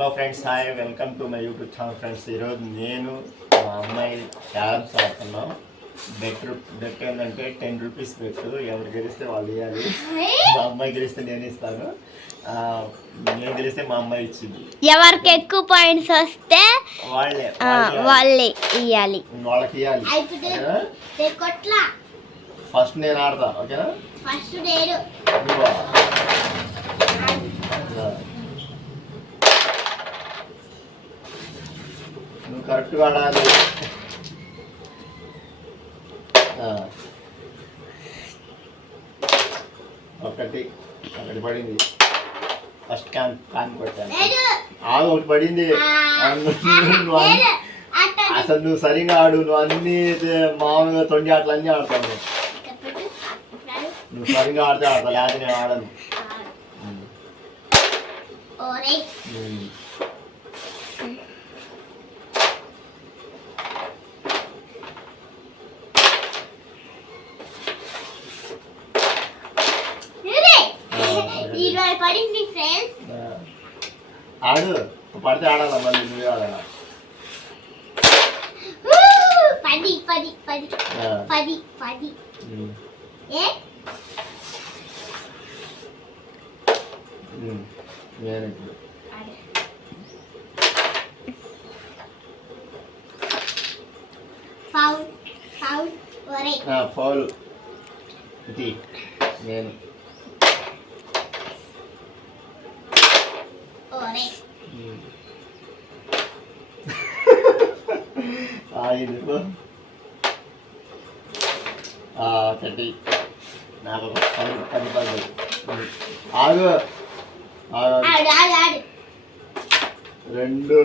Hello friends hi welcome to my YouTube channel friends ఈరోజు నేను మా అమ్మాయి క్యారమ్స్ ఆడుతున్నాం బెట్ బెట్ ఏంటంటే టెన్ రూపీస్ బెట్ ఎవరు గెలిస్తే వాళ్ళు ఇవ్వాలి మా అమ్మాయి గెలిస్తే నేను ఇస్తాను. నేను గెలిస్తే మా అమ్మాయి ఇచ్చింది. ఎవరికి ఎక్కువ పాయింట్స్ వస్తే వాళ్ళే వాళ్ళే. ఇవ్వాలి వాళ్ళకి ఇవ్వాలి ఫస్ట్ నేను ఆడతా ఓకేనా? ఫస్ట్ నేను. ఆడాలి ఆ. ఒకటి ఒకటి పడింది. ఫస్ట్ క్యాన్ క్యాన్ కొట్టాను ఆగు ఒకటి పడింది. అసలు నువ్వు సరిగా ఆడు నువ్వు అన్ని మామూలుగా తొండి ఆటలు అన్నీ ఆడతావు నువ్వు. సరిగా ఆడితే ఆడతా లేకపోతే నేను ఆడను ఉమ్. ఓరే ఉమ్. నేనే. ఆ, ఇరవై పడింది ఫ్రెండ్స్ ఆ. ఆడు నువ్వు పడితే ఆడాలా మళ్ళీ నువ్వే ఆడాలా పది పది పది ఆ. పది పది ఉమ్. ఏ ఉమ్. నేను ఇప్పుడు ఫౌల్ ఫౌల్ ఒరే ఆ, ఫౌల్ ఇది నేను ఆ, ఒకటి నాకు పది పది పది. ఆడు రెండు.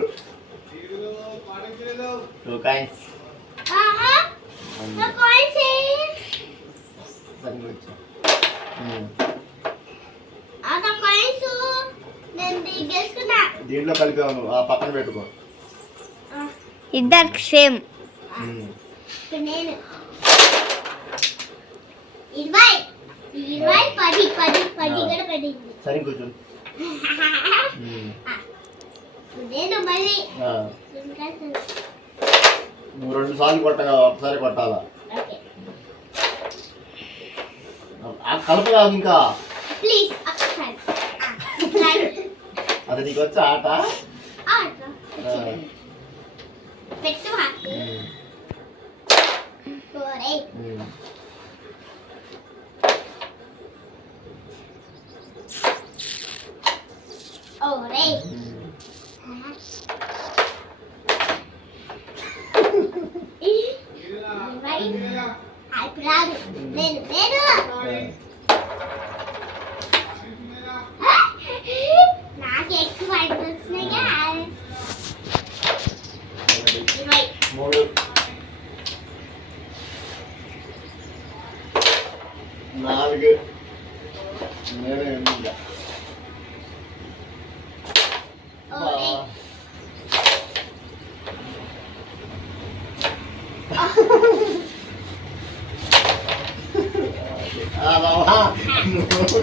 టూ కాయిన్స్ దీంట్లో నువ్వు ఆ పక్కన పెట్టుకో. ఆ, ఇద్దరికి సేమ్. నేను ఇరవై ఇరవై పది పది పది ఆ. కూడా పడింది. సరే కూర్చో. ఉమ్. ఇప్పుడు నేను మళ్ళీ ఆ, ఇంకా నువ్వు రెండు సార్లు కొట్టగా ఒకసారి కొట్టాలా? కలప కాదు ఇంకా. ప్లీజ్ అది నీకు వచ్చా ఆట? ఆ, పెట్టు నేను నేను ఆ, నాకు ఎక్కువ అనిపిస్తున్నాయిగా ఒకటి, ఇరవై మూడు నాలుగు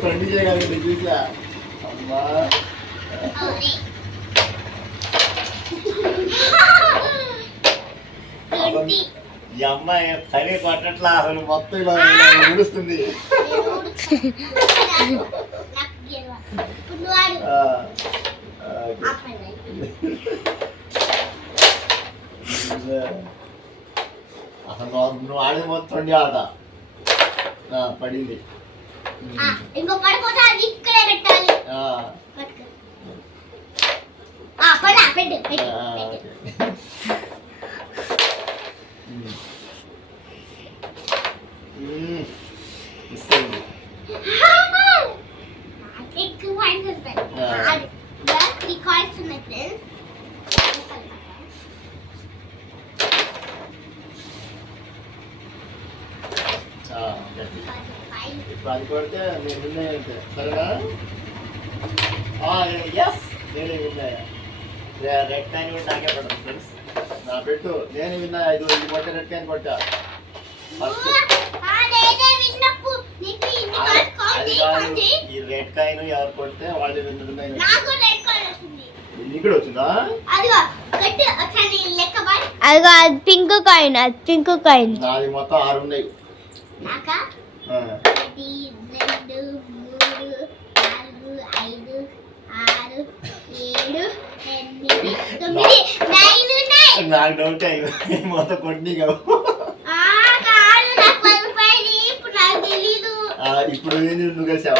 ట్వంటీ చేయగలిగింది చూసా. అమ్మా. అసలు ట్వంటీ ఈ అమ్మాయి సరే కొట్టట్లా అసలు మొత్తం ఇలా ఊడుస్తుంది అసలు నువ్వు- ఆడేది మొత్తం ట్వంటీ ఆట పడింది ఇంకో పడిపోతే అది ఇక్కడే పెట్టాలి పడా పెట్టు ఆ, పెట్టు ఓకే. ఉమ్. ఉమ్. ఇస్తుంది నాకు ఎక్కువ పాయింట్స్ వస్తాయి ఆ. ఆడు త్రీ కాయిన్స్ ఉన్నాయి ఫ్రెండ్స్ ఆ, గట్టి. ఇప్పుడు అది కొడితే నేను విన్నాయి అంటే సరేనా? ఎస్ నేనే విన్నాయా రెడ్ కాయిన్ కూడా నాకే పడదు ఫ్రెండ్స్ నా పెట్టు నేను విన్నా ఐదు ఇది కొట్టే రెడ్ కాయిన్ కొట్టా. ఫస్ట్ ఈ రెడ్ కాయిన్ ఎవరు కొడితే వాళ్ళు విన్ విన్నాయి నాకు రెడ్ కార్డ్ వస్తుంది నీకు కూడా వచ్చిందా? అదిగో అది పింక్ కాయిన్ అది పింక్ కాయిన్. నాది మొత్తం ఆరు ఉన్నాయి. నాకా? ఒకటి రెండు మూడు నాలుగు ఐదు ఆరు ఏడు ఎనిమిది తొమ్మిది నైన్ ఉన్నాయి నాకు డౌట్ అయ్యి మొత్తం కొట్టి కావు ఇప్పుడు ఏంది నువ్వు కలిసావా